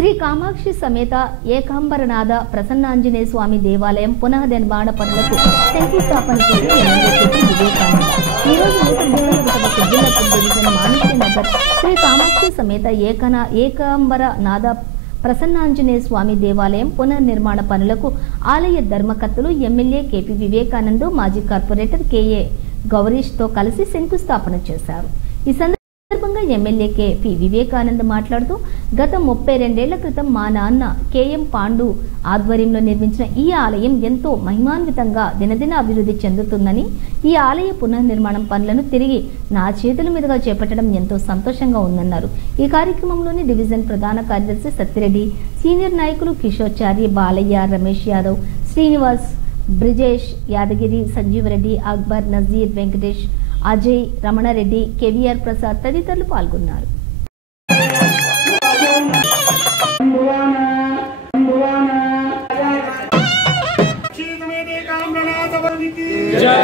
శ్రీ కామాక్షి సమేత ఏకాంబరనాథ ప్రసన్నాంజనేయ స్వామి దేవాలయం పునః నిర్మాణ పనులకు శంకుస్థాపన చేసిన వివేకానంద ఈ రోజు 131వ జిల్లా డివిజన్ మాణిక్యనగర్ శ్రీ కామాక్షి సమేత ఏకాంబరనాథ ప్రసన్నాంజనేయ స్వామి దేవాలయం పునః నిర్మాణ పనులకు ఆలయ ధర్మకర్తలు ఎమ్మెల్యే కేపీ వివేకానంద్ మాజీ కార్పొరేటర్ కేఏ గౌరీష్ తో కలిసి శంకుస్థాపన చేశారు। ఈ సందర్భంగా ఎమ్మెల్యే కేపీ వివేకానంద్ మాట్లాడుతూ గత 32 ఏళ్ల క్రితం మా నాన్న కేఎం పాండు ఆధ్వర్యంలో నిర్మించిన ఈ ఆలయం ఎంతో మహిమాన్వితంగా దినదిన అభివృద్ధి చెందుతుందని ఈ ఆలయ పునర్నిర్మాణం పనులను తిరిగి నా చేతుల మీదుగా చేపట్టడం ఎంతో సంతోషంగా ఉందన్నారు। ఈ కార్యక్రమంలోని డివిజన్ ప్రధాన కార్యదర్శి సత్యరెడ్డి, సీనియర్ నాయకులు కిషోర్చారి, బాలయ్య, రమేష్ యాదవ్, శ్రీనివాస్, బ్రిజేష్, యాదగిరి, సంజీవరెడ్డి, అక్బర్, నజీర్, వెంకటేష్, అజయ్, రమణారెడ్డి, కేవీఆర్ ప్రసాద్ తదితరులు పాల్గొన్నారు। జై